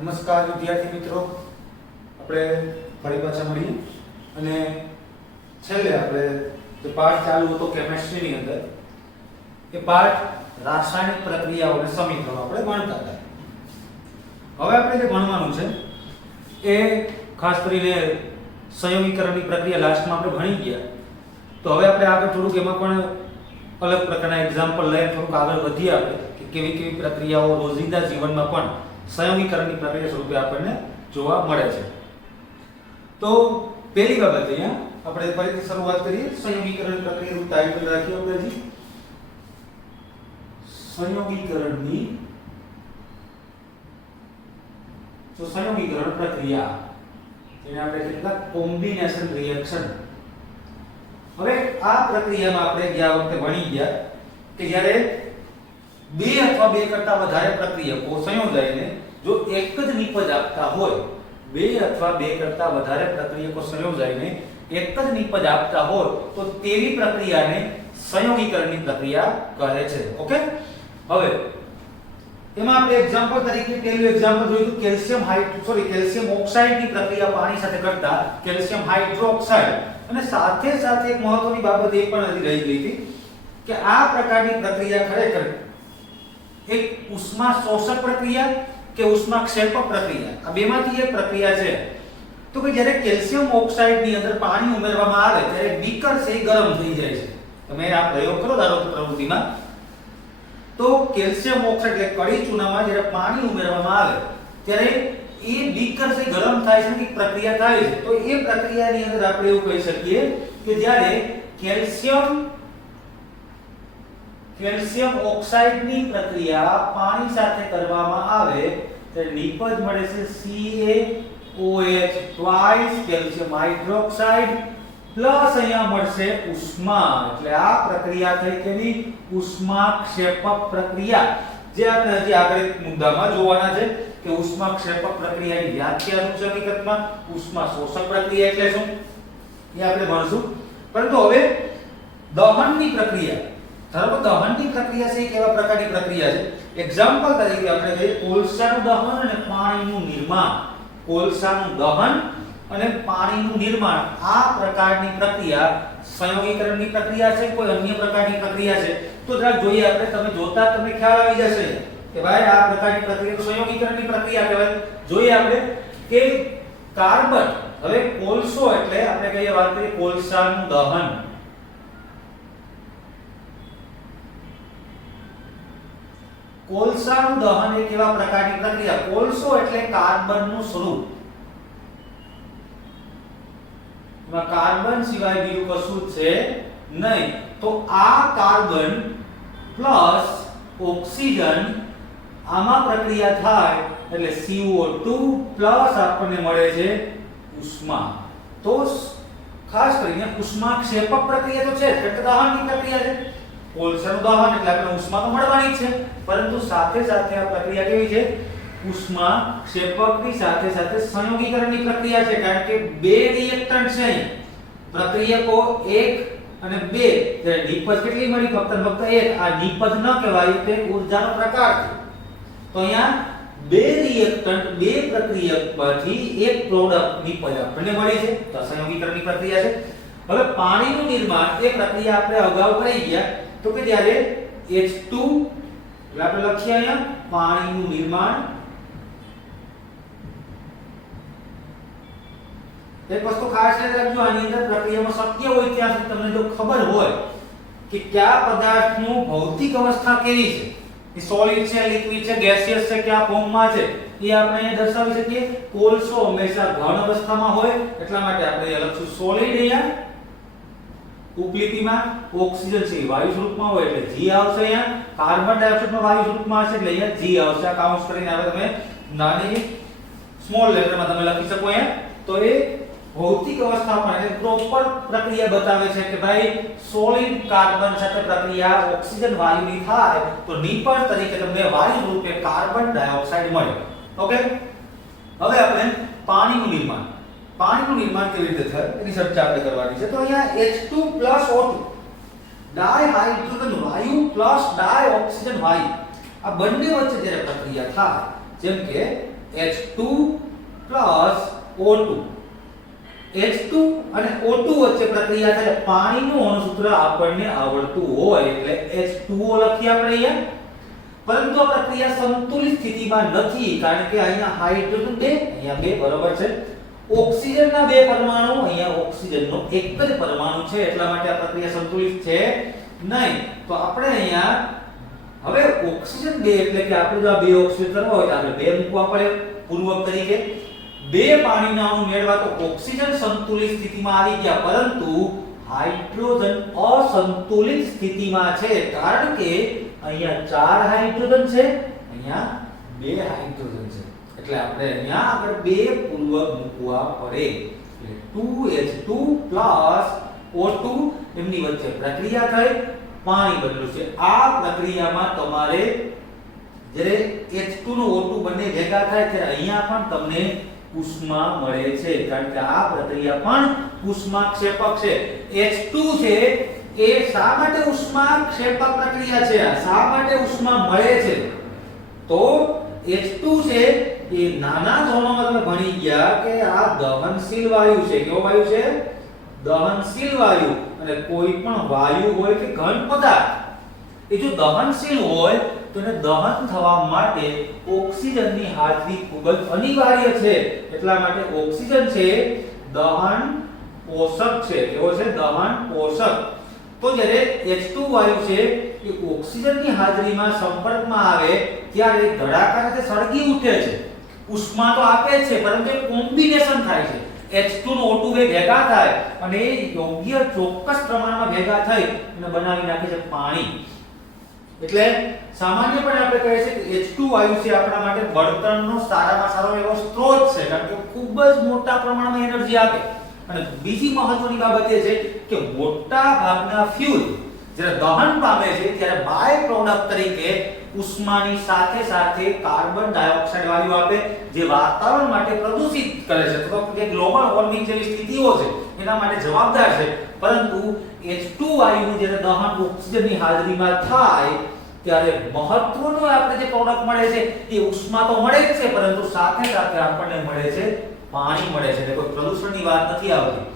નમસ્કાર વિદ્યાર્થી મિત્રો, આપણે ફરી પાછા મળીએ અને છેલ્લે આપણે જે પાઠ ચાલુ હતો કેમિસ્ટ્રીની અંદર એ પાઠ રાસાયણિક પ્રક્રિયાઓ અને સમીકરણો આપણે ભણતા હતા. હવે આપણે જે ભણવાનું છે એ ખાસ કરીને સંયોગીકરણની પ્રક્રિયા લાસ્ટમાં આપણે ભણી ગયા. તો હવે આપણે આગળ થોડુંક એમાં પણ અલગ પ્રકારના એક્ઝામ્પલ લઈને થોડુંક આગળ વધીએ આપણે કે કેવી કેવી પ્રક્રિયાઓ રોજિંદા જીવનમાં પણ સંયોગીકરણની પ્રક્રિયા સ્વરૂપે આપણને જોવા મળે છે. તો પહેલી બાબત અહીંયા આપણે ફરીથી શરૂઆત કરીએ. સંયોગીકરણ પ્રક્રિયાનું ટાઇટલ રાખીએ આપણે હજી સંયોગીકરણની સંયોગીકરણ પ્રક્રિયા, જેને આપણે કહેતા કોમ્બિનેશન રિએક્શન. હવે આ પ્રક્રિયામાં આપણે ગયા વખતે ભણી ગયા કે જ્યારે બે અથવા બે કરતા વધારે પ્રક્રિયકો સંયોજાઈને જો એક જ નિપજ આપતા હોય, બે અથવા બે કરતા વધારે પ્રક્રિયકો સંયોજાઈને એક જ નિપજ આપતા હોય તો તેવી પ્રક્રિયાને સંયોગીકરણની પ્રક્રિયા કહે છે. ઓકે, હવે એમાં આપણે એક્ઝામ્પલ તરીકે પહેલું એક્ઝામ્પલ જોયું કેલ્શિયમ કેલ્શિયમ ઓક્સાઇડની પ્રક્રિયા પાણી સાથે કરતા કેલ્શિયમ હાઇડ્રોક્સાઇડ. અને સાથે સાથે એક મહત્વની બાબત એ પણ હજી રહી ગઈ હતી કે આ પ્રકારની પ્રક્રિયા ખરેખર એક ઉષ્મા શોષક પ્રક્રિયા કે ઉષ્મા ક્ષેપક પ્રક્રિયા, આ બેમાંથી એક પ્રક્રિયા છે. તો કે જ્યારે કેલ્શિયમ ઓક્સાઇડની અંદર પાણી ઉમેરવામાં આવે ત્યારે બીકર છે એ ગરમ થઈ જાય છે. તમે આ પ્રયોગ કરો ધારો કે પ્રવૃત્તિમાં, તો કેલ્શિયમ ઓક્સાઇડ એટલે કડી ચૂનામાં જ્યારે પાણી ઉમેરવામાં આવે ત્યારે એ બીકર છે ગરમ થાય છે, એક પ્રક્રિયા થાય છે. તો એ પ્રક્રિયાની અંદર આપણે એવું કહી શકીએ કે જ્યારે કેલ્શિયમ ઓક્સાઇડની પ્રક્રિયા પાણી સાથે કરવામાં આવે ત્યારે નિપજ મળે છે CaOH twice calcium hydroxide plus અહીંયા મળશે ઉષ્મા. એટલે આ પ્રક્રિયા થઈ કેવી? ઉષ્માક્ષેપક પ્રક્રિયા. જે આપણે હજી આગળ મુદ્દામાં જોવાના છે કે ઉષ્માક્ષેપક પ્રક્રિયાની વ્યાખ્યા શું છે હકીકતમાં, ઉષ્મા શોષક પ્રક્રિયા એટલે શું એ આપણે ભણશું. પરંતુ હવે દહનની પ્રક્રિયા, ધારો કે દહનની પ્રક્રિયા છે કેવા પ્રકારની પ્રક્રિયા છે? એક્ઝામ્પલ તરીકે આપણે કહીએ કોલસાનું દહન અને પાણીનું નિર્માણ. કોલસાનું દહન અને પાણીનું નિર્માણ, આ પ્રકારની પ્રક્રિયા સંયોગીકરણની પ્રક્રિયા છે, કોઈ અન્ય પ્રકારની પ્રક્રિયા છે? તો જરા જોઈએ આપણે. તમે જોતા તમને ખ્યાલ આવી જશે કે ભાઈ આ પ્રકારની પ્રક્રિયા સંયોગીકરણની પ્રક્રિયા કહેવાય. જોઈએ આપણે કે કાર્બન, હવે કોલસો એટલે આપણે કહીએ વાત કરીએ કોલસાનું દહન. કોલસાનું દહન એ કેવા પ્રકારની પ્રક્રિયા? કોલસો એટલે કાર્બનનું સ્વરૂપ, એમાં કાર્બન સિવાય બીજું કશું છે નહીં. તો આ કાર્બન પ્લસ ઓક્સિજન આમાં પ્રક્રિયા થાય એટલે CO2 પ્લસ આપણને મળે છે ઉષ્મા. તો ખાસ કરીને ઉષ્માક્ષેપક પ્રક્રિયા તો છે જ, એટલે દહનની પ્રક્રિયા છે. કોલસાનું દહન એટલે આપણને ઉષ્મા તો મળવાની જ છે, પરંતુ સાથે સાથે આ પ્રક્રિયા કેવી છે? ઉષ્માક્ષેપકની સાથે સાથે સંયોગીકરણની પ્રક્રિયા છે. કારણ કે બે રિએક્ટન્ટ છે, પ્રક્રિયકો 1 અને 2, એટલે નિપજ કેટલી મળી? ફક્ત એક. આ નિપજ ન કહેવાય, તે ઊર્જાનો પ્રકાર છે. તો અહીંયા બે રિએક્ટન્ટ, બે પ્રક્રિયકમાંથી એક પ્રોડક્ટ નિપજ આપણને મળી છે. તો સંયોગીકરણની પ્રક્રિયા છે. હવે પાણીનું નિર્માણ, એ પ્રક્રિયા આપણે અગાઉ કરી ગયા. તો કે જ્યારે H2 એટલે આપણે લખીએ અહીંયા પાણીનું નિર્માણ. એક વસ્તુ ખાસ યાદ રાખજો, આની અંદર પ્રક્રિયામાં શક્ય હોય ત્યાં સુધી તમને જો ખબર હોય કે કયા પદાર્થનું ભૌતિક અવસ્થા કેવી છે, એ સોલિડ છે, લિક્વિડ છે, ગેસિયસ છે, કયા ફોર્મમાં છે, એ આપણે અહીંયા દર્શાવી શકીએ. કોલસો હંમેશા ઘન અવસ્થામાં હોય, એટલા માટે આપણે અહીંયા લખશું સોલિડ. અહીંયા ઉપલીટીમાં ઓક્સિજન છે વાયુ સ્વરૂપમાં હોય એટલે G આવશે. અહીંયા કાર્બન ડાયોક્સાઇડ વાયુ સ્વરૂપમાં હશે એટલે અહીંયા G આવશે. આ કાઉન્ટ કરીને આવે તમે નાની સ્મોલ લેટરમાં તમે લખી શકો અહીંયા. તો એ ભૌતિક અવસ્થામાં એટલે પ્રોપર પ્રક્રિયા બતાવે છે કે ભાઈ સોલિડ કાર્બન સાથે પ્રક્રિયા ઓક્સિજન વાયુની થાય તો નિપજ તરીકે તમને વાયુ રૂપે કાર્બન ડાયોક્સાઇડ મળે. ઓકે, હવે આપણે પાણીનું નિર્માણ. પાણીનું નિર્માણ કેવી રીતે થાય એની ચર્ચા આપણે કરવાની છે. તો અહીંયા H2 O2 ડાયહાઇડ્રોજન વાયુ પ્લસ ડાયઓક્સિજન વાયુ, આ બંને વચ્ચે જ્યારે પ્રક્રિયા થાય, જેમ કે H2 પ્લસ O2. H2 અને O2 વચ્ચે પ્રક્રિયા થાય પાણીનું અણુસૂત્ર આપણને આવડતું હોય એટલે H2O લખીએ આપણે અહીંયા. પરંતુ આ પ્રક્રિયા સંતુલિત સ્થિતિમાં નથી કારણ કે અહીંયા હાઇડ્રોજન 2 અહીંયા 2 બરાબર છે. ઓક્સિજનના 2 પરમાણુ અહીંયા ઓક્સિજનનો એક જ પરમાણુ છે એટલા માટે આ પ્રક્રિયા સંતુલિત છે નહીં. તો આપણે અહીંયા હવે ઓક્સિજન 2 એટલે કે આપણે જો આ 2 ઓક્સિજન કરવા હોય તો આપણે 2 મૂકવા પડે પૂર્વક તરીકે. 2 પાણીના અણુ મેળવા તો ઓક્સિજન સંતુલિત સ્થિતિમાં આવી ગયા પરંતુ હાઇડ્રોજન અસંતુલિત સ્થિતિમાં છે કારણ કે અહીંયા 4 હાઇડ્રોજન છે અહીંયા 2 હાઇડ્રોજન છે એટલે આપણે અહીંયા આગળ 2 પૂર્વક મૂકવા પડે. એટલે 2H2 O2 એમની વચ્ચે પ્રક્રિયા થઈ પાણી બન્યું છે. આ પ્રક્રિયામાં તમારે જ્યારે H2 નો O2 બંને ભેગા થાય ત્યારે અહીંયા પણ તમને ઉષ્મા મળે છે કારણ કે આ પ્રક્રિયા પણ ઉષ્માક્ષેપક છે. H2 છે એ શા માટે ઉષ્માક્ષેપક પ્રક્રિયા છે? શા માટે ઉષ્મા મળે છે? તો H2 છે એ નાના ધોરણોમાં તમે ભણી ગયા કે આ દહનશીલ વાયુ છે. કેવો વાયુ છે? દહનશીલ વાયુ. અને કોઈ પણ વાયુ હોય કે ઘન પદાર્થ એ જો દહનશીલ હોય તો એને દહન થવા માટે ઓક્સિજનની હાજરી ખૂબ જ અનિવાર્ય છે. એટલા માટે ઓક્સિજન છે દહન પોષક છે. કેવો છે? દહન પોષક. તો જ્યારે H2 વાયુ છે એ ઓક્સિજનની હાજરીમાં સંપર્કમાં આવે ત્યારે ધડાકાથી સળગી ઉઠે છે. ઉષ્મા તો આપે જ છે પરંતુ કોમ્બિનેશન થાય છે. H2 નો O2 બે ભેગા થાય અને એ યોગ્ય ચોક્કસ પ્રમાણમાં ભેગા થઈ અને બનાવી નાખે છે પાણી. એટલે સામાન્યપણે આપણે કહીએ છીએ કે H2 વાયુ છે આપણા માટે બળતણનો સારામાં સારો એવો સ્ત્રોત છે કારણ કે ખૂબ જ મોટા પ્રમાણમાં એનર્જી આપે. અને બીજી મહત્વની બાબત એ છે કે મોટા ભાગના ફ્યુલ જ્યારે દહન પામે છે ત્યારે બાય પ્રોડક્ટ તરીકે ઉષ્માની સાથે સાથે કાર્બન ડાયોક્સાઇડ વાયુ આપે જે વાતાવરણ માટે પ્રદૂષિત કરે છે. તો કે ગ્લોબલ વોર્મિંગ જેવી સ્થિતિઓ છે એના માટે જવાબદાર છે. પરંતુ H2 વાયુનું જ્યારે દહન ઓક્સિજનની હાજરીમાં થાય ત્યારે મહત્વનું આપણે જે પ્રોડક્ટ મળે છે એ ઉષ્મા તો મળે જ છે પરંતુ સાથે સાથે આપણને મળે છે પાણી મળે છે. એટલે કોઈ પ્રદૂષણની વાત નથી આવતી.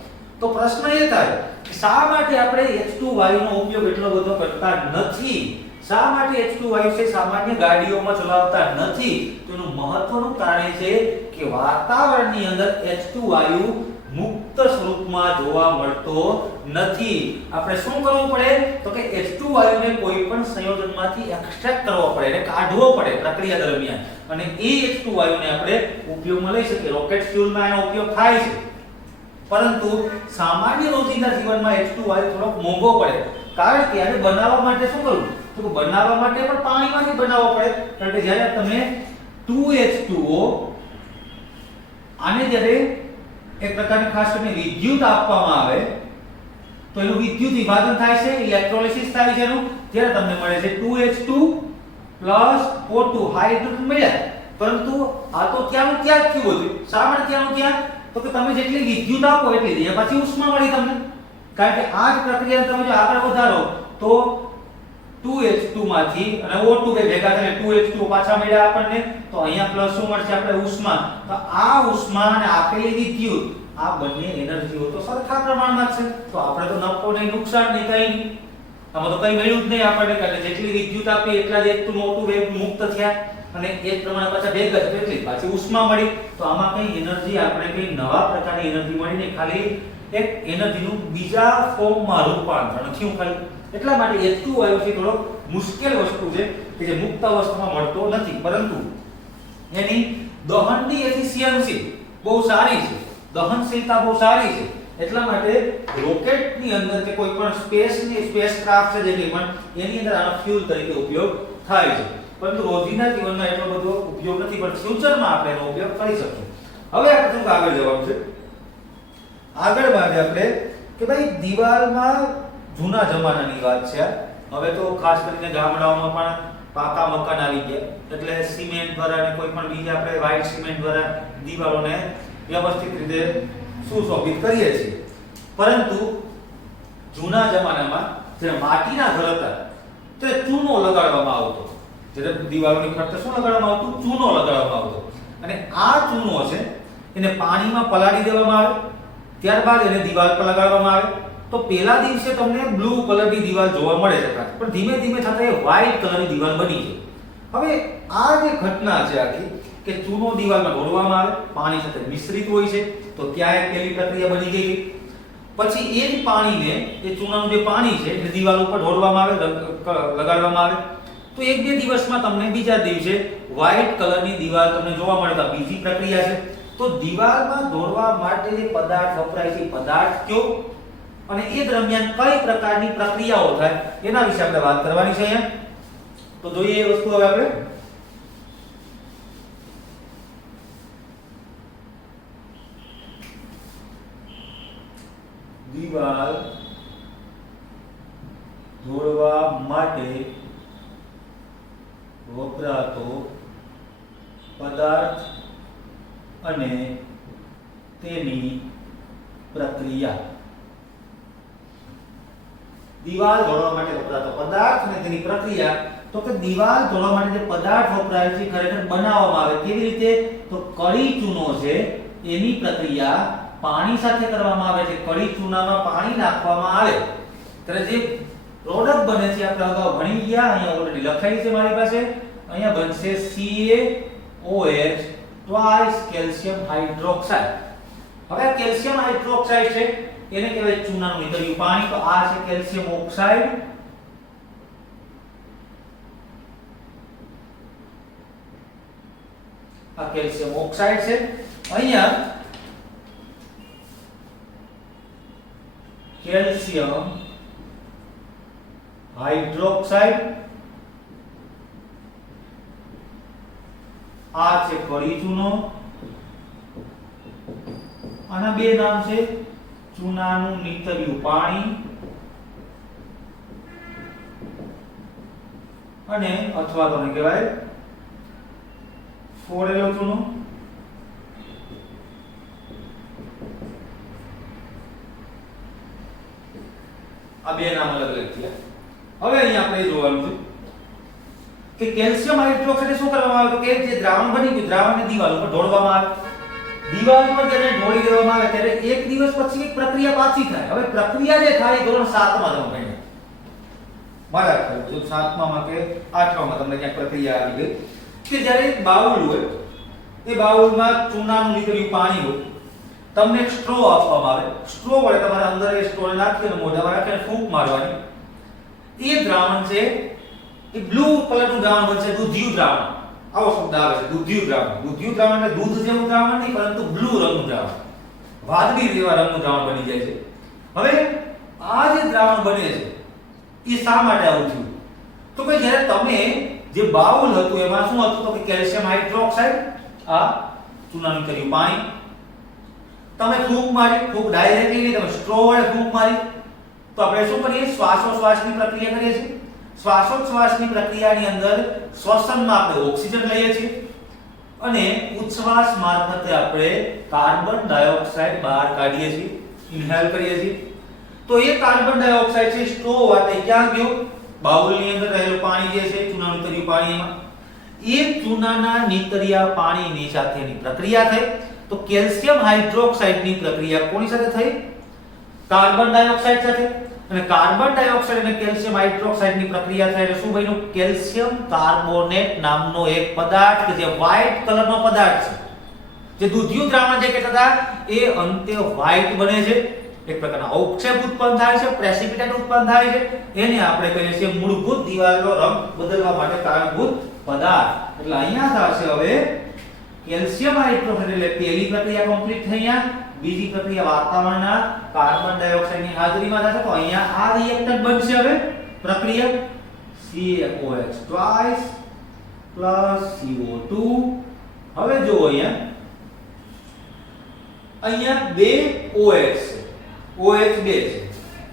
તો પ્રશ્ન એ થાય કે શા માટે આપણે H2 વાયુનો ઉપયોગ એટલો બધો કરતા નથી? શા માટે H2 વાયુ છે સામાન્ય ગાડીઓમાં ચલાવતા નથી? તો એનું મહત્વનું કારણ એ છે કે વાતાવરણની અંદર H2 વાયુ મુક્ત સ્વરૂપમાં જોવા મળતો નથી. આપણે શું કરવું પડે? તો કે H2 વાયુને કોઈ પણ સંયોજનમાંથી એક્સ્ટ્રેક્ટ કરવો પડે એટલે કાઢવો પડે પ્રક્રિયા દરમિયાન અને એ H2 વાયુને આપણે ઉપયોગમાં લઈ શકીએ. રોકેટ ફ્યુઅલમાં એનો ઉપયોગ થાય છે પરંતુ સામાન્ય રોજિંદા જીવનમાં H2 વાયુ થોડો મોંઘો પડે કારણ કે આને બનાવવા માટે શું કરવું? તો બનાવવા માટે પણ પાણીમાંથી બનાવવો પડે કારણ કે જ્યારે તમે 2H2O આને જ્યારે એક પ્રકારની ખાસ કરીને વિદ્યુત આપવામાં આવે તો એનું વિદ્યુત વિભાજન થાય છે ઇલેક્ટ્રોલિસિસ થાય છે એનું ત્યારે તમને મળે છે 2H2 O2 હાઇડ્રોજન મળ્યા. પરંતુ આ તો ત્યાંનું ત્યાં જ થયું હતું. શા માટે ત્યાંનું ત્યાં? તો કે તમે જેટલી વિદ્યુત આપો એટલી એ પછી ઉષ્મા મળી તમને કારણ કે આ જ પ્રક્રિયા તમે જો આગળ વધારો તો 2H2 માંથી અને O2 બે ભેગા થઈને 2H2 પાછા મળ્યા આપણને તો અહીંયા પ્લસ શું મળશે આપણે ઉષ્મા. તો આ ઉષ્મા અને આપેલી વિદ્યુત આ બંને એનર્જીઓ તો સરખા પ્રમાણમાં છે તો આપણે તો નફો નહીં નુકસાન નહીં કઈ નહીં. આમાં તો કઈ મળ્યું જ નહીં આપણને કારણ કે જેટલી વિદ્યુત આપી એટલા જ H2 નો O2 બે મુક્ત થયા અને એ જ પ્રમાણે પાછા ભેગા થયા એટલે પાછી ઉષ્મા મળી. તો આમાં કઈ એનર્જી આપણે કઈ નવા પ્રકારની એનર્જી મળી નહીં ખાલી એક એનર્જીનું બીજા ફોર્મમાં રૂપાંતરણ થયું ખાલી. એટલા માટે H2 વાયુ છે થોડો મુશ્કેલ વસ્તુ છે કે જે મુક્ત અવસ્થામાં મળતો નથી પરંતુ એની દહનની એફિશિયન્સી બહુ સારી છે. દહનશીલતા બહુ સારી છે. એટલા માટે રોકેટની અંદર કે કોઈ પણ સ્પેસક્રાફ્ટ છે જે કંઈ પણ એની અંદર આનો ફ્યુઅલ તરીકે ઉપયોગ થાય છે પરંતુ રોજિંદા જીવનમાં એટલો બધો ઉપયોગ નથી પણ ફ્યુચરમાં આપણે એનો ઉપયોગ કરી શકીએ. હવે આપણે થોડુંક આગળ જવાનું છે. આગળ વાત આપણે કે ભાઈ દિવાલમાં જૂના જમાનાની વાત છે. હવે તો ખાસ કરીને ગામડાઓમાં પણ પાકા મકાન આવી ગયા એટલે સિમેન્ટ દ્વારા અને કોઈ પણ બીજા આપણે વ્હાઇટ સિમેન્ટ દ્વારા દિવાલોને વ્યવસ્થિત રીતે સુશોભિત કરીએ છીએ. પરંતુ જૂના જમાનામાં જ્યારે માટીના ઘર હતા ત્યારે ચૂનો લગાડવામાં આવતો. જ્યારે દિવાલોની ફરતે શું લગાડવામાં આવતું? ચૂનો લગાડવામાં આવતો અને આ ચૂનો છે એને પાણીમાં પલાળી દેવામાં આવે, ત્યારબાદ એને દિવાલ પર લગાડવામાં આવે તો પહેલા દિવસે તમને બ્લુ કલરની દિવાલ જોવા મળે છે, પણ ધીમે ધીમે થતા એ વ્હાઇટ કલરની દિવાલ બની જાય। હવે આ જે ઘટના છે આખી કે ચૂનો દિવાલમાં ઢોળવામાં આવે, પાણી સાથે મિશ્રિત હોય છે તો ત્યાં એક પહેલી પ્રક્રિયા બની ગઈ। પછી એ જ પાણીને, એ ચૂનાનું જે પાણી છે એ દિવાલ ઉપર ઢોળવામાં આવે, લગાડવામાં આવે તો એક બે દિવસમાં તમને બીજા દિવસે વ્હાઇટ કલરની દિવાલ તમને જોવા મળે તો બીજી પ્રક્રિયા છે। તો દિવાલમાં દોરવા માટે જે પદાર્થ વપરાય છે પદાર્થ કયો અને એ દરમિયાન કઈ પ્રકારની પ્રક્રિયાઓ થાય એના વિશે આપણે વાત કરવાની છે અહીંયા। તો જોઈએ એ વસ્તુ હવે આપણે દિવાલ દોરવા માટે વપરાતો પદાર્થ અને તેની પ્રક્રિયા। દિવાલ દોરવા માટે વપરાતો પદાર્થ અને તેની પ્રક્રિયા, તો કે દિવાલ દોરવા માટે જે પદાર્થ વપરાય છે ખરેખર બનાવવામાં આવે કેવી રીતે, તો કળી ચૂનો છે એની પ્રક્રિયા પાણી સાથે કરવામાં આવે છે। કળી ચૂનામાં પાણી નાખવામાં આવે ત્યારે જે પ્રોડક્ટ બને છે આપણે અગાઉ ભણી ગયા, અહીંયા ઓલરેડી લખાઈ છે મારી પાસે, અહીંયા બનશે CaOH ટ્વાઇસ કેલ્શિયમ હાઇડ્રોક્સાઇડ। હવે આ કેલ્શિયમ હાઇડ્રોક્સાઇડ છે એને કહેવાય ચૂનાનું નીતર્યું પાણી, તો આ છે કેલ્શિયમ ઓક્સાઇડ, આ કેલ્શિયમ ઓક્સાઇડ છે। અહીંયા કેલ્શિયમ હાઇડ્રોક્સાઇડ, આ છે કળી ચૂનો, આના બે નામ છે ચૂનાનું નીતર્યું પાણી અને અથવા તો કહેવાય ફોડેલો ચૂનો। આ બે નામ અલગ અલગ થયા। હવે અહીંયા આપણે જોવાનું છે કે કેલ્શિયમ હાઇડ્રોક્સાઇડ શું કરવામાં આવે, તો કે જે દ્રાવણ બની ગયું દ્રાવણને દિવાલ ઉપર ઢોળવામાં આવે, દિવાલ પર જ્યારે ઢોળી દેવામાં આવે ત્યારે એક દિવસ પછી એક પ્રક્રિયા પાછી થાય। હવે પ્રક્રિયા જે થાય ધોરણ 7 માં તમે ભણ્યા, બરાબર, જો 7 માં કે 8 માં તમને ક્યાંક પ્રક્રિયા આવી ગઈ કે જ્યારે એક બાઉલ હોય, એ બાઉલમાં ચૂનાનું નીતર્યું પાણી હોય, તમને એક સ્ટ્રો આપવામાં આવે, સ્ટ્રો વડે તમારે અંદર એ સ્ટ્રોને નાખીને મોઢામાં રાખીને ફૂંક મારવાની, એ દ્રાવણ છે એ બ્લુ કલરનું દ્રાવણ બનશે, દૂધિયું દ્રાવણ, આવો શબ્દ આવે છે દૂધિયું દ્રાવણ। દૂધિયું દ્રાવણ એટલે દૂધ જેવું દ્રાવણ નહીં, પરંતુ બ્લુ રંગનું દ્રાવણ, વાદળી જેવા રંગનું દ્રાવણ બની જાય છે। હવે આ જે દ્રાવણ બને છે એ શા માટે આવું થયું, તો કે જ્યારે તમે જે બાઉલ હતું એમાં શું હતું, તો કે કેલ્શિયમ હાઇડ્રોક્સાઇડ, આ ચૂનાનું નીતર્યું પાણી, તમે ફૂંક મારી, ફૂંક ડાયરેક્ટલી નહીં, તમે સ્ટ્રો વડે ફૂંક મારી તો આપણે શું કરીએ, શ્વાસોશ્વાસની પ્રક્રિયા કરીએ છીએ। શ્વાસોચ્છ્વાસની પ્રક્રિયાની અંદર શ્વસનમાં આપણે ઓક્સિજન લઈએ છીએ અને ઉચ્છ્વાસ મારફતે આપણે કાર્બન ડાયોક્સાઇડ બહાર કાઢીએ છીએ, ઇન્હેલ કરીએ છીએ। તો એ કાર્બન ડાયોક્સાઇડ છે સ્ટ્રો વાટે ક્યાં ગયો, બાઉલની અંદર રહેલું પાણી જે છે ચૂનાનું નીતર્યું પાણી, એમાં એ ચૂનાના નીતર્યા પાણીની સાથેની પ્રક્રિયા થઈ। તો કેલ્શિયમ હાઇડ્રોક્સાઇડની પ્રક્રિયા કોની સાથે થઈ, કાર્બન ડાયોક્સાઇડ સાથે, અને કાર્બન ડાયોક્સાઇડ અને કેલ્શિયમ હાઇડ્રોક્સાઇડની પ્રક્રિયા થાય એટલે શું બન્યું, કેલ્શિયમ કાર્બોનેટ નામનો એક પદાર્થ કે જે વ્હાઇટ કલરનો પદાર્થ છે, જે દૂધિયું દ્રાવણ જે કહેતા હતા એ અંતે વ્હાઇટ બને છે, એક પ્રકારના અવક્ષેપ ઉત્પન્ન થાય છે, પ્રેસિપિટેટ ઉત્પન્ન થાય છે, એને આપણે કહીએ છીએ મૂળભૂત દિવાલનો રંગ બદલવા માટે કારણભૂત પદાર્થ। એટલે અહીંયા થશે હવે કેલ્શિયમ હાઇડ્રોક્સાઇડ એટલે પહેલી પ્રક્રિયા કમ્પ્લીટ થઈ, અહીંયા બીજી પ્રક્રિયા વાતાવરણના કાર્બન ડાયોક્સાઇડની હાજરીમાં થશે, તો અહીંયા આ રિએક્ટન્ટ બનશે હવે પ્રક્રિયા CaOH ટ્વાઇસ પ્લસ CO2। હવે જો અહીંયા બે OH છે, OH બે છે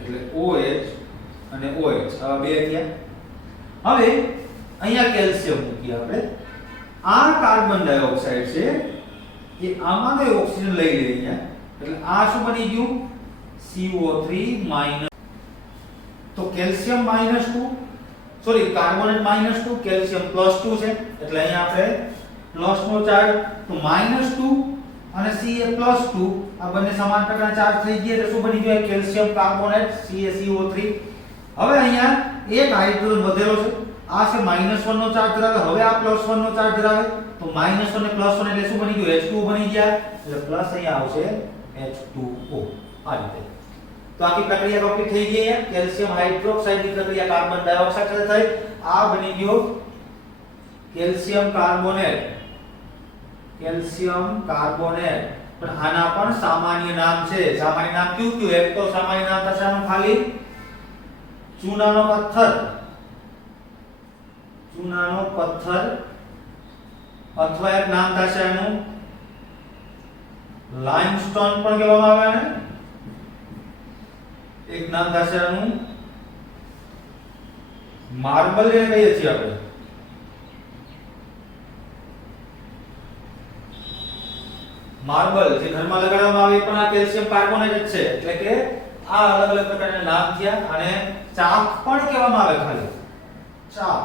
એટલે OH અને OH આ બે થયા। હવે અહીંયા કેલ્શિયમ મૂકીએ આપણે, આ કાર્બન ડાયોક્સાઇડ છે એ આમાંનો ઓક્સિજન લઈ લે અહીંયા, એટલે આ શું બની ગયું CO3 માઈનસ, તો કેલ્શિયમ -2, સોરી કાર્બોનેટ -2, કેલ્શિયમ +2 છે, એટલે અહીંયા આપણે પ્લસ નો ચાર્જ તો -2 અને Ca+2 આ બંને સમાન પ્રકારના ચાર્જ થઈ ગયા તો શું બની ગયું કેલ્શિયમ કાર્બોનેટ CaCO3 હવે અહીંયા એક હાઇડ્રોજન વધેલો છે આ છે -1 નો ચાર્જ ધરાવે હવે આ +1 નો ચાર્જ ધરાવે તો -1 ને +1 એટલે શું બની ગયું H2O બની ગયા એટલે પ્લસ અહીંયા આવશે H2O આ રીતે તો આખી પ્રક્રિયા કમ્પ્લીટ થઈ ગઈ અહીંયા કેલ્શિયમ હાઇડ્રોક્સાઇડ ની પ્રક્રિયા કાર્બન ડાયોક્સાઇડ સાથે થઈ આ બની ગયો કેલ્શિયમ કાર્બોનેટ પણ આના પણ સામાન્ય નામ છે સામાન્ય નામ કયું એક તો સામાન્ય નામ થશે આનું ખાલી ચૂનાનો પથ્થર અથવા એક નામ થશે આનું લાઇમસ્ટોન પણ કહેવામાં આવે ને એક નામ થશે આનું માર્બલ એ કહીએ છીએ આપણે માર્બલ જે ઘરમાં લગાડવામાં આવે પણ આ કેલ્શિયમ કાર્બોનેટ જ છે એટલે કે આ અલગ અલગ પ્રકારના નામ થયા અને ચાક પણ કહેવામાં આવે ખાલી ચાક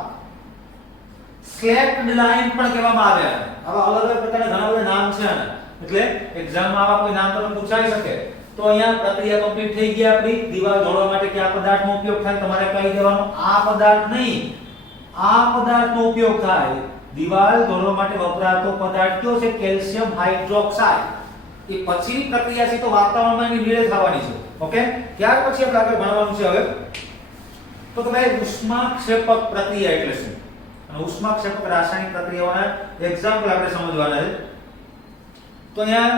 સ્લેક્ડ લાઇન પણ કહેવામાં આવે આવા અલગ અલગ પ્રકારના ઘણા બધા નામ છે આના એટલે એક્ઝામમાં આવા કોઈ નામ તમને પૂછાઈ શકે તો અહીંયા પ્રક્રિયા કમ્પ્લીટ થઈ ગઈ આપણી દીવાલ જોડવા માટે કયા પદાર્થનો ઉપયોગ થાય તમારે કહી દેવાનું આ પદાર્થ નહીં આ પદાર્થનો ઉપયોગ થાય દીવાલ દોરવા માટે વપરાતો પદાર્થ કયો છે કેલ્શિયમ હાઇડ્રોક્સાઇડ એ પછી પ્રક્રિયા છે તો વાતાવરણમાં એની વિલય થવાની છે ઓકે ત્યાર પછી આપણે આગળ ભણવાનું છે હવે તો કે ભાઈ ઉષ્માક્ષેપક પ્રક્રિયા એટલે શું અને ઉષ્માક્ષેપક રાસાયણિક પ્રક્રિયાઓના એક્ઝામ્પલ આપણે સમજવાના છે તો અહીંયા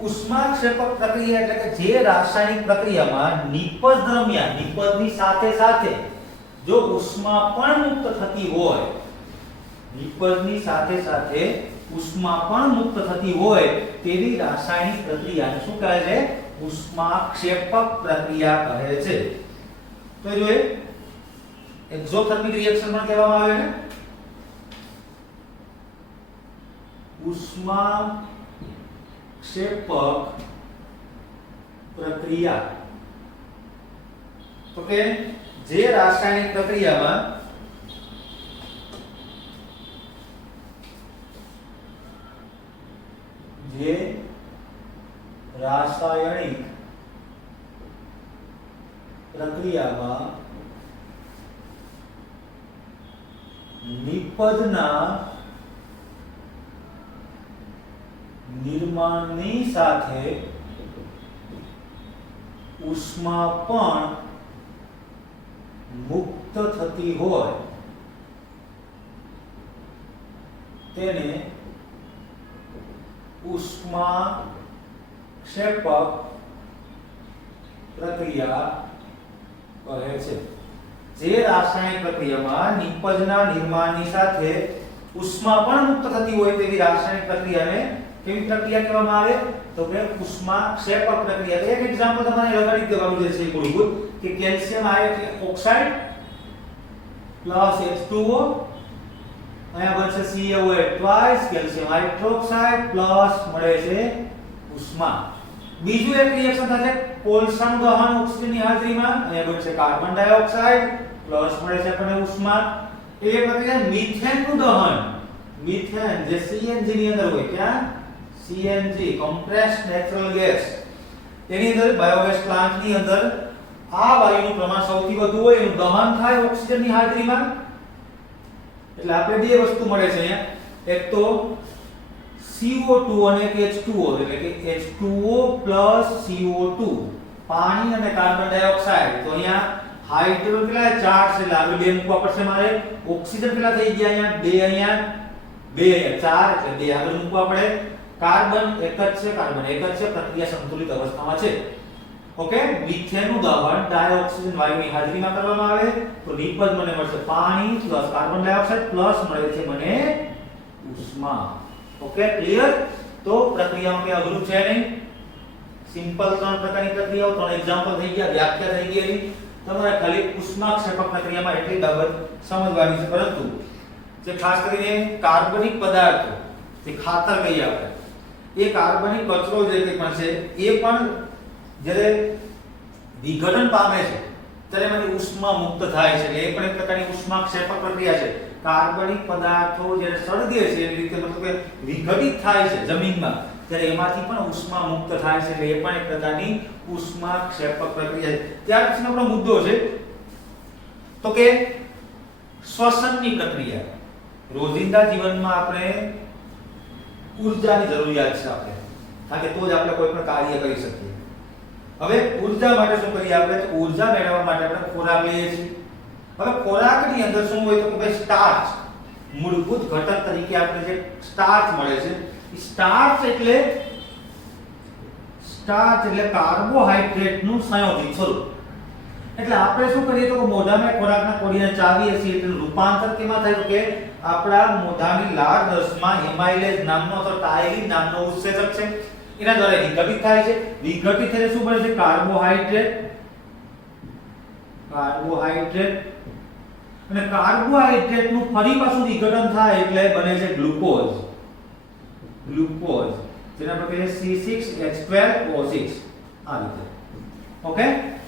ઉષ્માક્ષેપક પ્રક્રિયા એટલે કે જે રાસાયણિક પ્રક્રિયામાં નિપજ દરમિયાન નિપજની સાથે સાથે જો ઉષ્મા પણ મુક્ત થતી હોય નિપજની સાથે સાથે ઉષ્મા પણ મુક્ત થતી હોય તેવી રાસાયણિક પ્રક્રિયાને શું કહે છે ઉષ્માક્ષેપક પ્રક્રિયા કહે છે તો જોઈએ એક્ઝોથર્મિક રિએક્શન પણ કહેવામાં આવે છે ઉષ્માક્ષેપક પ્રક્રિયા તો કે જે રાસાયણિક પ્રક્રિયામાં જે રાસાયણિક પ્રક્રિયામાં નિપજના નિર્માણની સાથે ઉષ્મા પણ મુક્ત થતી હોય તેને ઉષ્માક્ષેપક પ્રક્રિયા કહે છે જે રાસાયણિક પ્રક્રિયામાં નિપજના નિર્માણની સાથે ઉષ્મા પણ મુક્ત થતી હોય તેવી રાસાયણિક પ્રક્રિયાને કેવી પ્રક્રિયા કહેવામાં આવે તો કે ઉષ્માક્ષેપક પ્રક્રિયા એક એક્ઝામ્પલ તમારે લગાડી દેવાનું છે મૂળભૂત કે કેલ્શિયમ ઓક્સાઇડ પ્લસ H2O અહીંયા બનશે CaOH twice calcium hydroxide plus મળે છે ઉષ્મા બીજું એક રિએક્શન થશે કોલસાનું દહન ઓક્સિજનની હાજરીમાં અહીંયા બનશે કાર્બન ડાયોક્સાઇડ પ્લસ મળે છે આપણને ઉષ્મા એ પ્રક્રિયા મીથેનનું દહન મીથેન જે CNG ની અંદર હોય ક્યાં CNG કમ્પ્રેસ્ડ નેચરલ ગેસ એની અંદર બાયોગેસ પ્લાન્ટ ની અંદર આ વાયુનું પ્રમાણ સૌથી વધુ હોય એનું દહન થાય ઓક્સિજનની હાજરીમાં એટલે આપણે બે વસ્તુ મળે છે અહીંયા એક તો CO2 અને એક H2O એટલે કે H2O CO2 પાણી અને કાર્બન ડાયોક્સાઇડ તો અહીંયા હાઇડ્રોજન કેટલા ચાર છે એટલે આપણે બે મૂકવા પડશે મારે ઓક્સિજન કેટલા થઈ ગયા અહીંયા બે ચાર એટલે બે આગળ મૂકવા પડે કાર્બન એક જ છે પ્રક્રિયા સંતુલિત અવસ્થામાં છે ઓકે મિથેનનું દહન ડાયોક્સિજન વાયુની હાજરીમાં કરવામાં આવે તો નિપજ મને મળશે પાણી પ્લસ કાર્બન ડાયોક્સાઇડ પ્લસ મળે છે મને ઉષ્મા ઓકે ક્લિયર તો પ્રક્રિયાઓ કે અઘરું છે નહીં સિમ્પલ ત્રણ પ્રકારની પ્રક્રિયાઓ ત્રણ એક્ઝામ્પલ થઈ ગયા વ્યાખ્યા થઈ ગઈ તમારે ખાલી ઉષ્માક્ષેપક પ્રક્રિયામાં એટલી બાબત સમજવાની છે પરંતુ જે ખાસ કરીને કાર્બનિક પદાર્થો જે ખાતર કહીએ આપણે એ કાર્બનિક કચરો જે કંઈ પણ છે એ પણ જ્યારે વિઘટન પામે છે ત્યારે એમાંથી ઉષ્મા મુક્ત થાય છે એટલે એ પણ એક પ્રકારની ઉષ્માક્ષેપક પ્રક્રિયા છે કાર્બનિક પદાર્થો જ્યારે સળગે છે એની રીતે મતલબ કે વિઘટિત થાય છે જમીનમાં ત્યારે એમાંથી પણ ઉષ્મા મુક્ત થાય છે એટલે એ પણ એક પ્રકારની ઉષ્માક્ષેપક પ્રક્રિયા છે. ત્યાર પછીનો આપણો મુદ્દો છે તો કે શ્વસનની પ્રક્રિયા. રોજિંદા જીવનમાં આપણે ઊર્જાની જરૂરિયાત છે આપણે, કારણ કે તો જ આપણે કોઈ પણ કાર્ય કરી શકીએ. હવે ઊર્જા માટે શું કરીએ આપણે? તો ઊર્જા મેળવવા માટે આપણે ખોરાક લઈએ છીએ. હવે ખોરાકની અંદર શું હોય તો કે સ્ટાર્ચ, મૂળભૂત ઘટક તરીકે આપણે જે સ્ટાર્ચ મળે છે, સ્ટાર્ચ એટલે કાર્બોહાઈડ્રેટનું સંયોજિત સ્વરૂપ. એટલે આપણે શું કરીએ તો મોઢામાં ખોરાકના કોળીને ચાવીએ છીએ એટલે રૂપાંતર કેમાં થાય તો કે આપણા મોઢાની લાળ રસમાં એમાઇલેઝ નામનો અથવા ટાયરીન નામનો ઉત્સેચક છે એના દ્વારા વિઘટિત થાય છે. વિઘટિત થઈને શું બને છે? કાર્બોહાઈડ્રેટ. અને કાર્બોહાઈડ્રેટનું ફરી પાછું વિઘટન થાય એટલે બને છે ગ્લુકોઝ. જેને આપણે કહીએ C6H12O6 આ રીતે. ઓકે,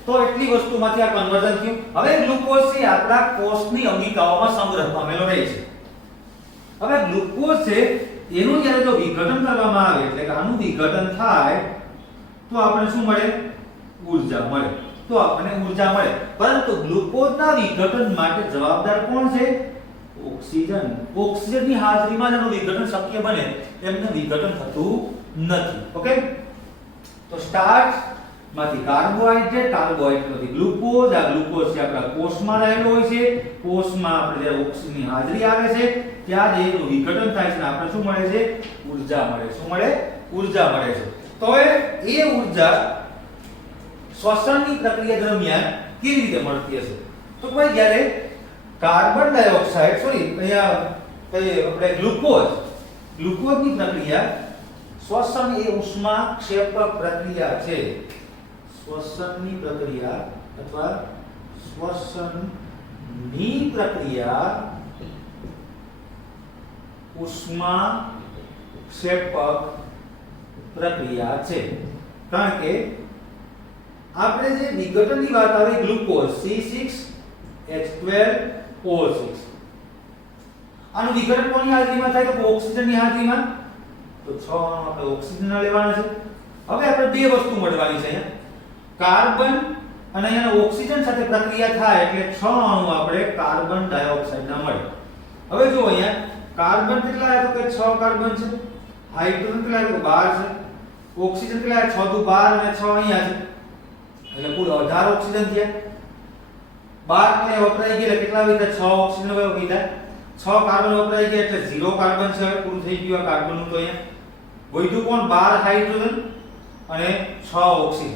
તો એટલી વસ્તુમાંથી આ કન્વર્ઝન થયું. હવે ગ્લુકોઝ છે આપણા કોષની અંગિકાઓમાં સંગ્રહ પામેલો રહે છે. હવે ગ્લુકોઝ છે એનું જ્યારે જો વિઘટન કરવામાં આવે એટલે કે આનું વિઘટન થાય તો આપણે શું મળે? ઊર્જા મળે. પરંતુ ગ્લુકોઝના વિઘટન માટે જવાબદાર કોણ છે? ઓક્સિજન. ઓક્સિજનની હાજરીમાં જેનું વિઘટન શક્ય બને એમને વિઘટન થતું નથી. ઓકે, તો સ્ટાર્ચ માંથી કાર્બોહાઈડ્રેટમાંથી ગ્લુકોઝ. આ ગ્લુકોઝ છે આપણા કોષમાં રહેલો હોય છે. કોષમાં આપણે જ્યારે ઓક્સિજનની હાજરી આવે છે ત્યારે એનું વિઘટન થાય છે અને આપણે શું મળે છે? ઊર્જા મળે. ઊર્જા મળે છે. તો એ ઊર્જા શ્વસનની પ્રક્રિયા દરમિયાન કેવી રીતે મળતી હશે? તો ભાઈ જ્યારે કાર્બન ડાયોક્સાઇડ આપણે ગ્લુકોઝની પ્રક્રિયા, શ્વસન એ ઉષ્માક્ષેપક પ્રક્રિયા છે. શ્વસનની પ્રક્રિયા અથવા શ્વસનની પ્રક્રિયા ઉષ્માક્ષેપક પ્રક્રિયા છે. કારણ કે આપણે જે વિઘટનની વાત આવે ગ્લુકોઝ C6H12O6 આનું વિઘટન કોની હાજરીમાં થાય તો ઓક્સિજનની હાજરીમાં. તો 6 અણુ આપણે ઓક્સિજન લેવાના છે. હવે આપણે બે વસ્તુ મળવાની છે અહીંયા, કાર્બન અને અહીંયા ઓક્સિજન સાથે પ્રક્રિયા થાય એટલે 6 અણુ આપણે કાર્બન ડાયોક્સાઇડ ના મળે. હવે જો અહીંયા કાર્બન કેટલા છે તો કે 6 કાર્બન છે, હાઇડ્રોજન કેટલા છે તો 12 છે, ઓક્સિજન કેટલા છે 6 × 12 અને 6 અહીંયા છે એટલે કુલ 18 ઓક્સિજન થયા. 12 ને વપરાઈ ગયા કેટલા વધ્યા? 6 ઓક્સિજન વધ્યા. 6 કાર્બન વપરાઈ ગયા એટલે 0 કાર્બન છે. હવે પૂરું થઈ ગયું આ કાર્બનનું. તો અહીંયા વધ્યું કોણ? 12 હાઇડ્રોજન અને 6 ઓક્સિજન.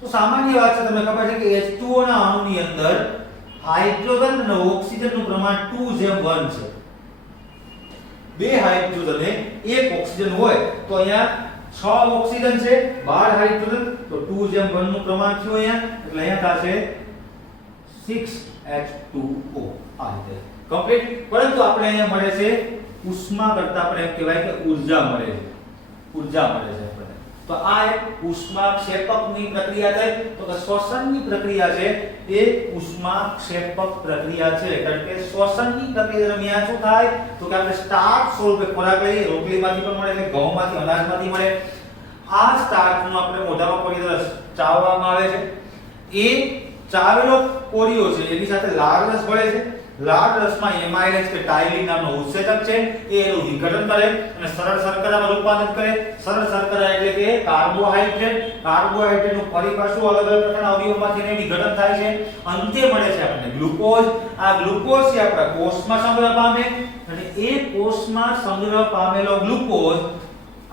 તો સામાન્ય વાત છે, તમને ખબર છે કે H2O ના અણુની અંદર હાઇડ્રોજન અને ઓક્સિજનનું પ્રમાણ 2:1 છે. 2 હાઇડ્રોજન અને 1 ઓક્સિજન હોય તો અહીંયા 6 ઓક્સિજન છે, 12 હાઇડ્રોજન, તો 2:1 નું પ્રમાણ થયું અહીંયા એટલે અહીંયા થશે 6H2O. આ રીતે કમ્પ્લીટ. પરંતુ આપણે અહીંયા મળે છે ઉષ્મા કરતા આપણે એમ કહેવાય કે ઊર્જા મળે છે. આપણે તો આ એક ઉષ્માક્ષેપકની પ્રક્રિયા થઈ. તો કે શ્વસનની પ્રક્રિયા છે એ ઉષ્માક્ષેપક પ્રક્રિયા છે. કારણ કે શ્વસનની પ્રક્રિયા દરમિયાન શું થાય તો કે આપણે સ્ટાર્ચ સ્વરૂપે ખોરાક લઈએ, રોટલીમાંથી પણ મળે એટલે ઘઉંમાંથી, અનાજમાંથી મળે. આ સ્ટાર્ચનું આપણે મોઢામાં કોરી દ્વારા ચાવવામાં આવે છે. એ ચાવેલો કોરીઓ છે એની સાથે લાળ રસ ભળે છે. લાળ રસમાં એમાઇલેઝ કે ટાયરીન નામનો ઉત્સેચક છે એ એનું વિઘટન કરે અને સરળ શર્કરામાં રૂપાંતરિત કરે. સરળ શર્કરા એટલે કે કાર્બોહાઈડ્રેટનું ફરી પાછું અલગ અલગ પ્રકારના અવયવોમાંથી એને વિઘટન થાય છે. અંતે મળે છે આપણને ગ્લુકોઝ. આ ગ્લુકોઝ છે આપણા કોષમાં સંગ્રહ પામે અને એ કોષમાં સંગ્રહ પામેલો ગ્લુકોઝ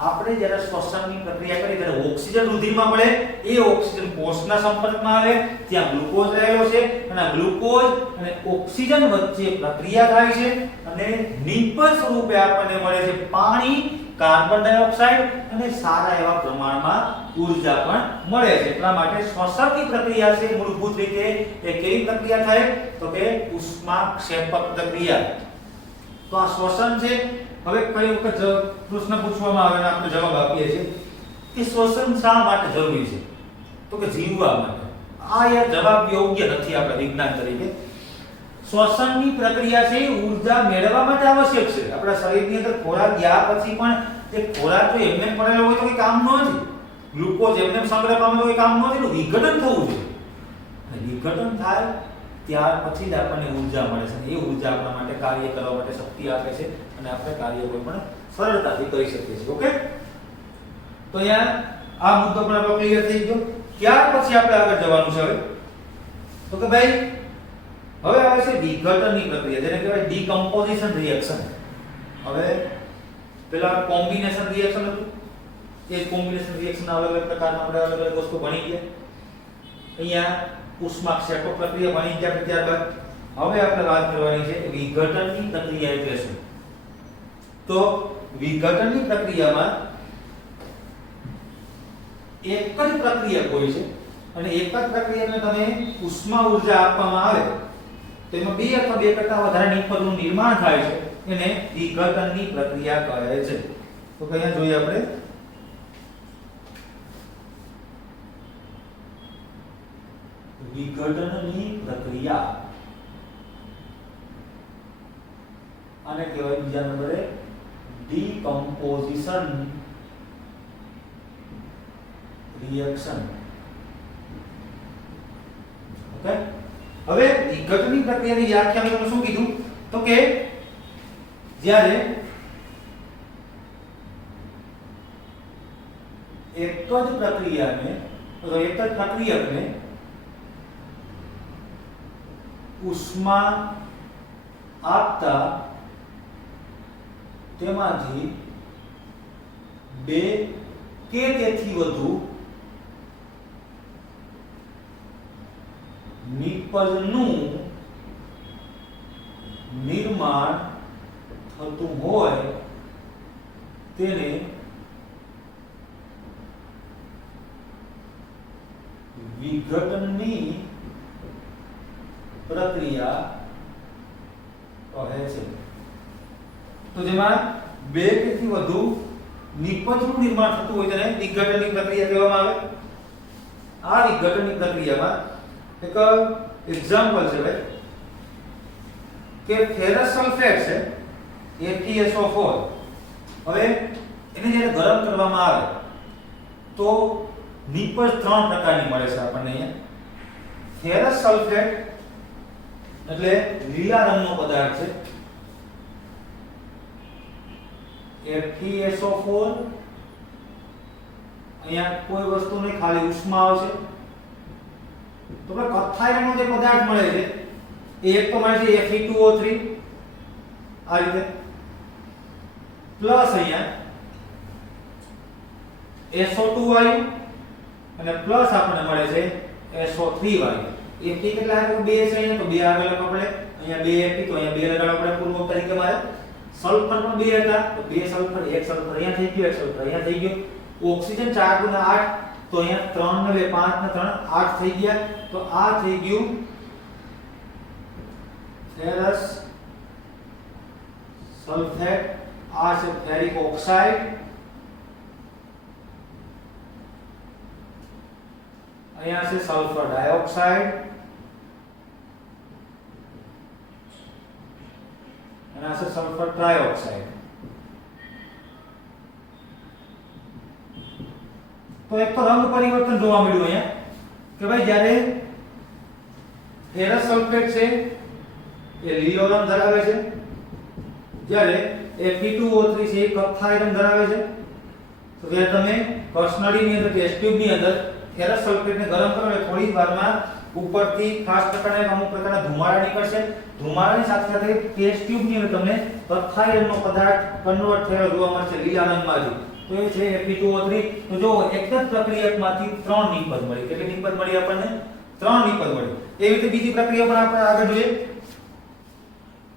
આપણે જ્યારે શ્વસનની પ્રક્રિયા કરીએ ત્યારે ઓક્સિજન રુધિરમાં મળે. એ ઓક્સિજન કોષના સંપર્કમાં આવે, ત્યાં ગ્લુકોઝ રહેલો છે અને આ ગ્લુકોઝ અને ઓક્સિજન વચ્ચે પ્રક્રિયા થાય છે અને નિંપલ સ્વરૂપે આપણને મળે છે પાણી, કાર્બન ડાયોક્સાઇડ અને સારા એવા પ્રમાણમાં ઊર્જા પણ મળે છે. એટલા માટે શ્વસનની પ્રક્રિયા છે મૂળભૂત રીતે એ કેવી પ્રક્રિયા થાય તો કે ઉષ્માક્ષેપક પ્રક્રિયા. તો આ શ્વસન છે. હવે કઈ વખત પ્રશ્ન પૂછવામાં આવે અને આપણે જવાબ આપીએ છીએ કે શ્વસન શા માટે જરૂરી છે તો કે જીવવા માટે. આ યાર જવાબ યોગ્ય નથી આપણા વિજ્ઞાન તરીકે. શ્વસનની પ્રક્રિયા છે એ ઊર્જા મેળવવા માટે આવશ્યક છે. આપણા શરીરની અંદર ખોરાક ગયા પછી પણ તે ખોરાક જો એમને પડેલો હોય તો કોઈ કામ ન નથી. ગ્લુકોઝ એમને સંગ્રહ પામે તો કોઈ કામ ન નથી. એનું વિઘટન થવું જોઈએ. અને વિઘટન થાય ત્યાર પછી જ આપણને ઊર્જા મળે છે. એ ઊર્જા આપણા માટે કાર્ય કરવા માટે શક્તિ આપે છે અને આપણે કાર્ય કોઈ પણ સરળતાથી કરી શકીએ છીએ. ઓકે, તો અહીંયા આ મુદ્દો પણ આપણો ક્લિયર થઈ ગયો. ત્યાર પછી આપણે આગળ જવાનું છે હવે. તો કે ભાઈ હવે આવે છે વિઘટનની પ્રક્રિયા, જેને કહેવાય ડીકમ્પોઝિશન રિએક્શન. હવે પેલા કોમ્બિનેશન રિએક્શન હતું. એ કોમ્બિનેશન રિએક્શન અલગ અલગ પ્રકારના આપણે અલગ અલગ વસ્તુ ભણી ગયા. અહીંયા ઉષ્માક્ષેપક પ્રક્રિયા ભણી ગયા. ત્યારબાદ હવે આપણે વાત કરવાની છે વિઘટનની પ્રક્રિયા એટલે શું. તો વિઘટનની પ્રક્રિયામાં એક જ પ્રક્રિયા હોય છે અને એક જ પ્રક્રિયાને તમે ઉષ્મા ઊર્જા આપવામાં આવે તો એમાં બે અથવા બે કરતા વધારે નિપજનું નિર્માણ થાય છે. એને વિઘટનની પ્રક્રિયા કહે છે. તો કયા જોઈએ આપણે વિઘટનની પ્રક્રિયા, આને કહેવાય બીજા નંબરે ડીકમ્પોઝિશન રિએક્શન. ઓકે, હવે વિઘટનની પ્રક્રિયાની વ્યાખ્યા મેં તમને શું કીધું તો કે જ્યારે એક જ પ્રક્રિયકને ઉષ્મા આપતા તેમાંથી બે કે તેથી વધુ નિપજનું નિર્માણ થતું હોય તેને વિઘટનની પ્રક્રિયા કહે છે. તો જેમાં બે કે થી વધુ નિપજનું નિર્માણ થતું હોય તેને વિઘટનની પ્રક્રિયા કહેવામાં આવે. આ વિઘટનની પ્રક્રિયામાં એક એક્ઝામ્પલ છે ભાઈ કે ફેરસ સલ્ફેટ છે FeSO4. હવે એને જ્યારે ગરમ કરવામાં આવે તો નિપજ ત્રણ પ્રકારની મળે છે આપણને અહીંયા. ફેરસ સલ્ફેટ એટલે લીલા રંગનો પદાર્થ છે. FeSO4 અહીંયા કોઈ વસ્તુ નહીં, ખાલી ઉષ્મા આવશે. તો આપણે કથ્થાઈ રંગનો જે પદાર્થ મળે છે એ એક તો મળે છે Fe2O3 આ રીતે, પ્લસ અહીંયા SO2 વાયુ અને પ્લસ આપણને મળે છે SO3 વાયુ. Fe કેટલા આવે? બે છે અહીંયા, તો બે આગળ આપણે અહીંયા બે Fe તો અહીંયા બે લગાડવા પડે પૂર્વ તરીકે મારે. સલ્ફર પણ બે હતા તો બે સલ્ફર, એક સલ્ફર અહીંયા થઈ ગયો, એક સલ્ફર અહીંયા થઈ ગયો. ઓક્સિજન 4 * 8 તો અહીંયા 3 ને 2 5 ને 3 8 થઈ ગયા. તો આ થઈ ગયું ફેરસ સલ્ફેટ. આ છે ફેરિક ઓક્સાઇડ. અહીંયા છે સલ્ફર ડાયોક્સાઇડ અને આ છે સલ્ફર ટ્રાયોક્સાઇડ. તો એક તો રંગ પરિવર્તન જોવા મળ્યું અહીંયા કે ભાઈ જ્યારે ફેરસ સલ્ફેટ છે એ લીલો રંગ ધરાવે છે, જ્યારે Fe2O3 છે એ કથ્થાઈ રંગ ધરાવે છે. તો જ્યારે તમે કસનળીની અંદર ટેસ્ટ ટ્યુબની અંદર ફેરસ સલ્ફેટને ગરમ કરો એટલે થોડી વારમાં ઉપરથી ખાસ પ્રકારના અમુક પ્રકારના ધુમાડા નીકળશે. ધુમાડાની સાથે સાથે ટેસ્ટ ટ્યુબની અંદર તમને કથ્થાઈ રંગનો પદાર્થ કન્વર્ટ થયેલો જોવા મળશે લીલા રંગમાંથી. તો એ છે Fe2O3. તો જો એક જ પ્રક્રિયકમાંથી ત્રણ નિપજ મળી. કેટલી નિપજ મળી આપણને? ત્રણ નિપજ મળી. એવી રીતે બીજી પ્રક્રિયા પણ આપણે આગળ જોઈએ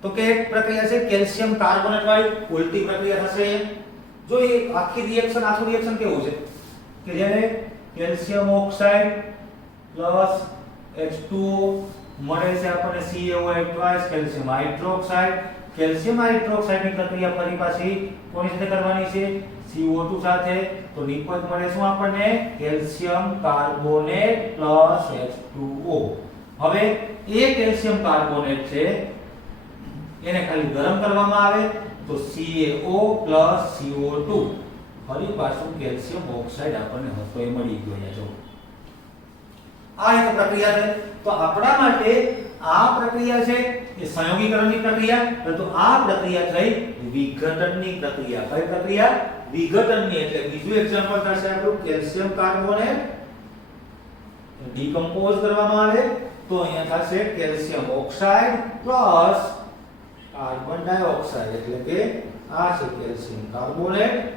તો કે એક પ્રક્રિયા છે કેલ્શિયમ કાર્બોનેટ વાળી. ઉલટી પ્રક્રિયા થશે અહીંયા. જો એ આખું રિએક્શન કેવું છે કે જ્યારે કેલ્શિયમ ઓક્સાઇડ પ્લસ H2O મળે છે આપણને CaOH twice calcium hydroxide. Calcium હાઇડ્રોક્સાઇડની પ્રક્રિયા ફરી પાછી કોની સાથે કરવાની છે? CO2 સાથે. તો નિપજ મળે શું આપણને? Calcium carbonate plus H2O. હવે એ કેલ્શિયમ કાર્બોનેટ છે એને ખાલી ગરમ કરવામાં આવે તો CaO CO2 ફરી પાછું કેલ્શિયમ ઓક્સાઇડ આપણને હતો એ મળી ગયો અહીંયા જો આ એક પ્રક્રિયા છે તો આપણા માટે આ પ્રક્રિયા છે એ સંયોગીકરણની પ્રક્રિયા પરંતુ આ પ્રક્રિયા થઈ વિઘટનની પ્રક્રિયા કઈ પ્રક્રિયા વિઘટનની એટલે બીજું એક્ઝામ્પલ થશે આપણું કેલ્શિયમ કાર્બોનેટ ડીકમ્પોઝ કરવામાં આવે તો અહીંયા થશે calcium oxide plus carbon dioxide એટલે કે આ છે કેલ્શિયમ કાર્બોનેટ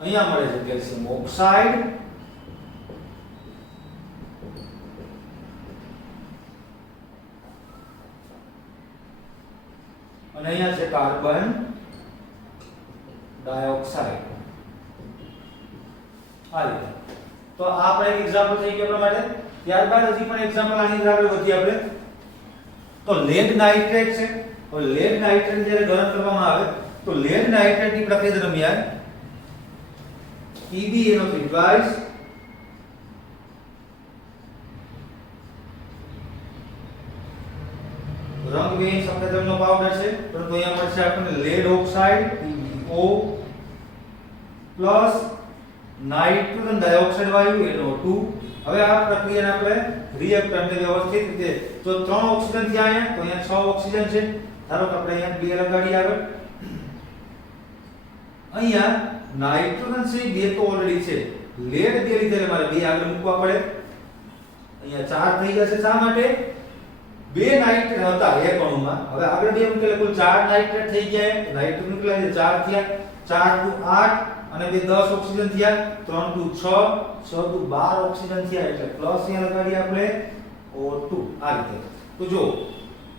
અહીંયા મળે છે કેલ્શિયમ ઓક્સાઇડ અને અહીંયા છે કાર્બન ડાયોક્સાઇડ આ રીતે તો આ આપણે એક એક્ઝામ્પલ થઈ ગયો આપણા માટે ત્યારબાદ હજી પણ એક્ઝામ્પલ આની અંદર આગળ વધીએ આપણે તો લેડ નાઇટ્રેટ છે તો લેડ નાઇટ્રેટ જ્યારે ગરમ કરવામાં આવે તો લેડ નાઇટ્રેટની પ્રક્રિયા દરમિયાન EbNO3 twice રંગવિહીન સફેદ રંગનો પાવડર છે પરંતુ અહીંયા મળશે આપણને lead oxide PbO plus nitrogen dioxide વાયુ NO2 હવે આ પ્રક્રિયાને આપણે રિએક્ટરને વ્યવસ્થિત રીતે તો 3 ઓક્સિજન થયા અહીંયા તો અહીંયા 6 ઓક્સિજન છે ધારો કે આપણે અહીંયા 2 લગાડી આગળ અહીંયા નાઇટ્રોજન છે 2 તો ઓલરેડી છે લેડ 2 લીધે મારે 2 આગળ મૂકવા પડે અહીંયા 4 થઈ જશે શા માટે 2 નાઇટ્રેટ હતા એક અણુમાં હવે આગળ 2 મૂકેલે કુલ 4 નાઇટ્રેટ થઈ ગયા નાઇટ્રોજન કેટલા છે 4 થયા 4 * 8 અને 2 10 ઓક્સિજન થયા 3 * 6 6 * 12 ઓક્સિજન થયા એટલે પ્લસ અહીંયા લગાડીએ આપણે O2 આ રીતે તો જો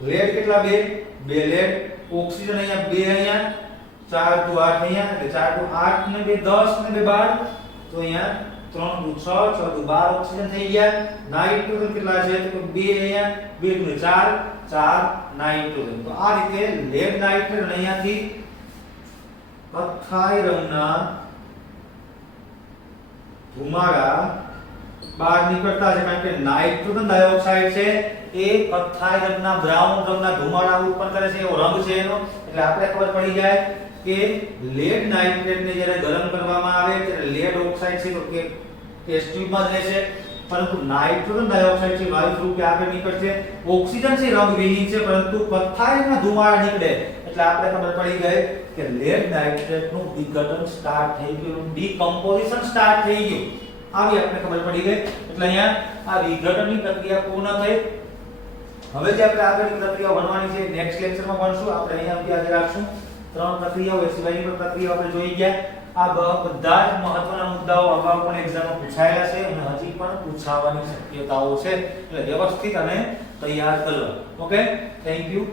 લેડ કેટલા 2 લેડ ઓક્સિજન અહીંયા 2 અહીંયા 4 * 8 અહીંયા એટલે 4 * 8 ને 2 10 ને 2 12 તો અહીંયા 3 * 6 6 * 12 ઓક્સિજન થઈ ગયા નાઇટ્રોજન કેટલા છે તો 2 અહીંયા 2 * 4 4 નાઇટ્રોજન તો આ રીતે લેડ નાઇટ્રેટ અને અહીંયાથી કથ્થાઈ રંગના ધુમાડા બહાર નીકળતા છે કારણ કે નાઇટ્રોજન ડાયોક્સાઇડ છે એ કથ્થાઈ રંગના બ્રાઉન રંગના ધુમાડા ઉત્પન્ન કરે છે એવો રંગ છે એનો એટલે આપણે ખબર પડી જાય કે લેડ નાઇટ્રેટ ને જ્યારે ગરમ કરવામાં આવે ત્યારે લેડ ઓક્સાઇડ છે તો કે ટેસ્ટ ટ્યુબમાં જ રહેશે પરંતુ નાઇટ્રોજન ડાયોક્સાઇડ છે વાયુ સ્વરૂપે આગળ નીકળશે ઓક્સિજન છે રંગવિહીન છે પરંતુ કથ્થાઈ રંગના ધુમાડા નીકળે એટલે આપણે ખબર પડી ગઈ કે લેડ નાઇટ્રેટ નું વિઘટન સ્ટાર્ટ થઈ ગયું ડીકમ્પોઝિશન સ્ટાર્ટ થઈ ગયું આવી આપણે ખબર પડી ગઈ એટલે અહીંયા આ વિઘટનની પ્રક્રિયા પૂર્ણ થઈ હવે જે આપણે આગળની પ્રક્રિયા ભણવાની છે નેક્સ્ટ લેક્ચરમાં ભણશું આપણે અહીંયા આજે રાખશું 3 પ્રક્રિયાઓ એ સિવાયની પણ પ્રક્રિયાઓ આપણે જોઈ ગયા આ બધા જ મહત્વના મુદ્દાઓ અગાઉ પણ એક્ઝામમાં પૂછાયેલા છે અને હજી પણ પૂછાવાની શક્યતાઓ છે એટલે વ્યવસ્થિત અને તૈયાર કરવા ઓકે થેન્ક યુ